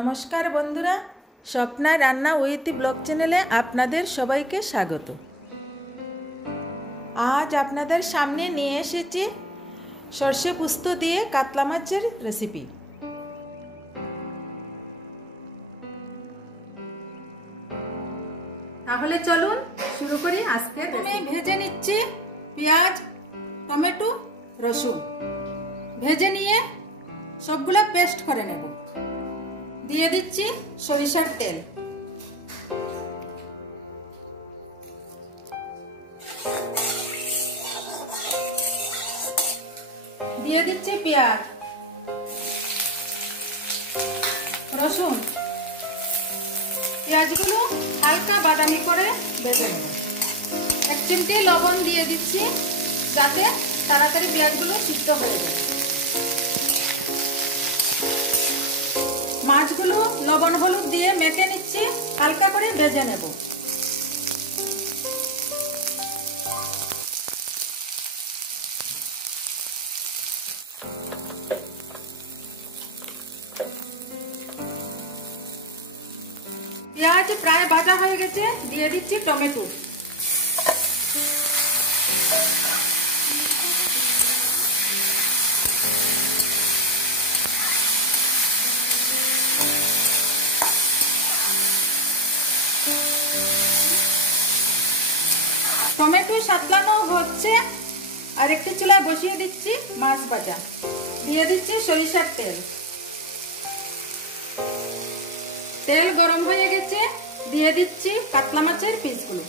নমস্কার বন্ধুরা, স্বপ্না রান্না উইথ ব্লগ চ্যানেলে আপনাদের সবাইকে স্বাগত। আজ আপনাদের সামনে নিয়ে এসেছি সর্ষে পোস্ত দিয়ে কাতলা মাছের রেসিপি। তাহলে চলুন শুরু করি আজকে। আমি ভেজে নিচ্ছি পেঁয়াজ, টমেটো, রসুন। ভেজে নিয়ে সবগুলো পেস্ট করে নেব। দিয়ে দিচ্ছি সরিষার তেল, দিয়ে দিচ্ছি পেঁয়াজ, রসুন। পেঁয়াজগুলো হালকা বাদামি করে ভেজে নেব। 1 চিমটি লবণ দিয়ে দিচ্ছি যাতে তাড়াতাড়ি পেঁয়াজগুলো সিদ্ধ হয়ে যায়। মাছগুলো লবণ হলুদ দিয়ে মেখে নিচ্ছি, হালকা করে ভেজে নেব। পেঁয়াজ প্রায় ভাজা হয়ে গেছে, দিয়ে দিচ্ছি টমেটো। টমেটো সাতলানো হচ্ছে, আর একটি চুলায় বসিয়ে দিচ্ছি মাছ ভাজা। দিয়ে দিচ্ছি সরিষার তেল। তেল গরম হয়ে গেছে, দিয়ে দিচ্ছি কাতলা মাছের পিসগুলো।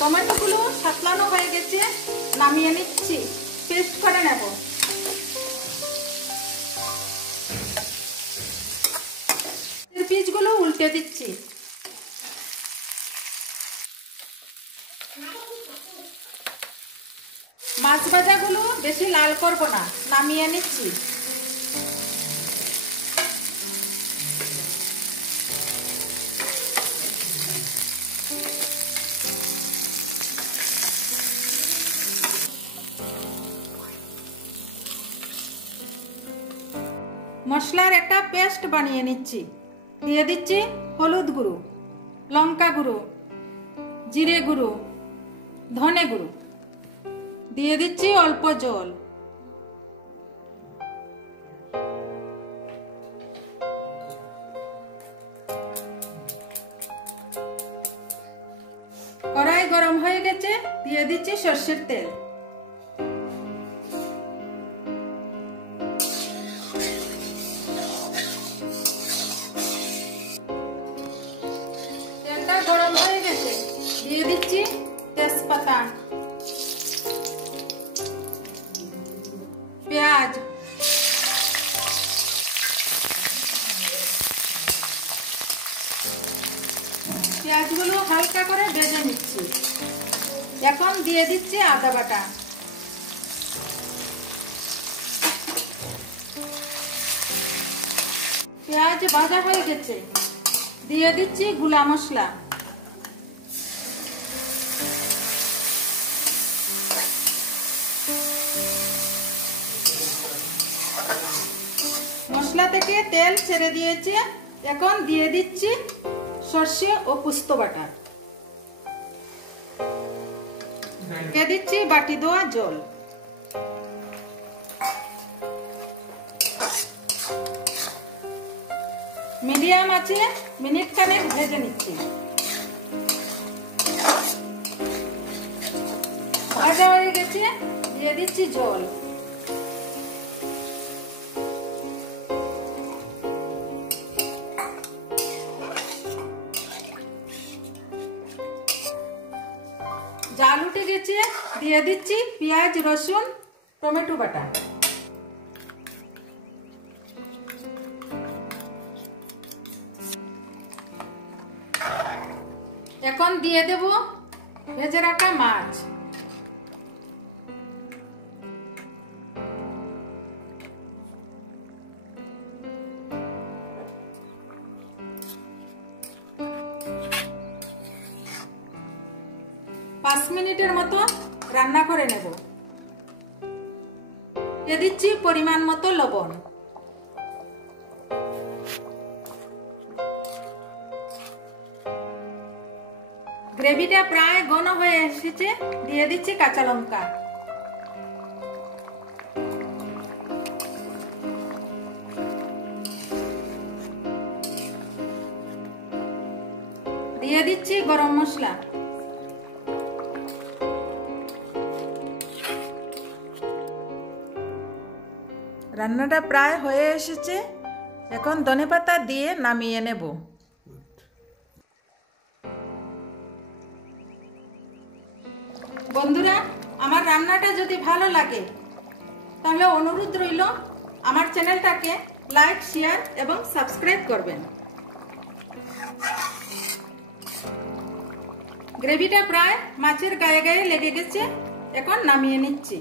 টমেটোগুলো সাতলানো হয়ে গেছে, নামিয়ে নিচ্ছি, পেস্ট করে নেব। পিসগুলো উল্টে দিচ্ছি। মাছ ভাজাগুলো বেশি লাল করব না, নামিয়ে নিচ্ছি। মশলার একটা পেস্ট বানিয়ে নিচ্ছি। দিয়ে দিচ্ছি হলুদ গুঁড়ো, লঙ্কা গুঁড়ো, জিরে গুঁড়ো, ধনে গুঁড়ো। দিয়ে দিচ্ছি অল্প জল। কড়াই গরম হয়ে গেছে, দিয়ে দিচ্ছি সরষের তেল। গরম হয়ে গেছে, দিয়ে দিচ্ছি তেজপাতা, পেঁয়াজ, পেঁয়াজগুলো হালকা করে ভেজে নিচ্ছি। এখন দিয়ে দিচ্ছি আদা বাটা। পেঁয়াজ ভাজা হয়ে গেছে, দিয়ে দিচ্ছি গুঁড়া মশলা। মশলা থেকে তেল ছেড়ে দিয়েছে, এখন দিয়ে দিচ্ছি সর্ষে ও পোস্ত বাটা। দিয়ে দিচ্ছি বাটি দেওয়া জল। মিডিয়াম আছে মিনিট খানেক ভেজে নিচ্ছি। ভাজা হয়ে গেছে, দিয়ে দিচ্ছি জল। জাল উঠে গেছে, দিয়ে দিচ্ছি পেঁয়াজ, রসুন, টমেটো বাটা। এখন দিয়ে দেব ভেজে রাখা মাছ। মিনিটের মতো রান্না করে নেব। দিয়ে দিচ্ছি পরিমাণ মতো লবণ। গ্রেভিটা প্রায় ঘন হয়ে এসেছে, দিয়ে দিচ্ছি কাঁচা লঙ্কা। দিয়ে দিচ্ছি গরম মশলা। রান্নাটা প্রায় হয়ে এসেছে, এখন ধনেপাতা দিয়ে নামিয়ে নেব। বন্ধুরা, আমার রান্নাটা যদি ভালো লাগে তাহলে অনুরোধ রইল আমার চ্যানেলটাকে লাইক, শেয়ার এবং সাবস্ক্রাইব করবেন। গ্রেভিটা প্রায় মাছের গায়ে গায়ে লেগে গেছে, এখন নামিয়ে নিচ্ছি।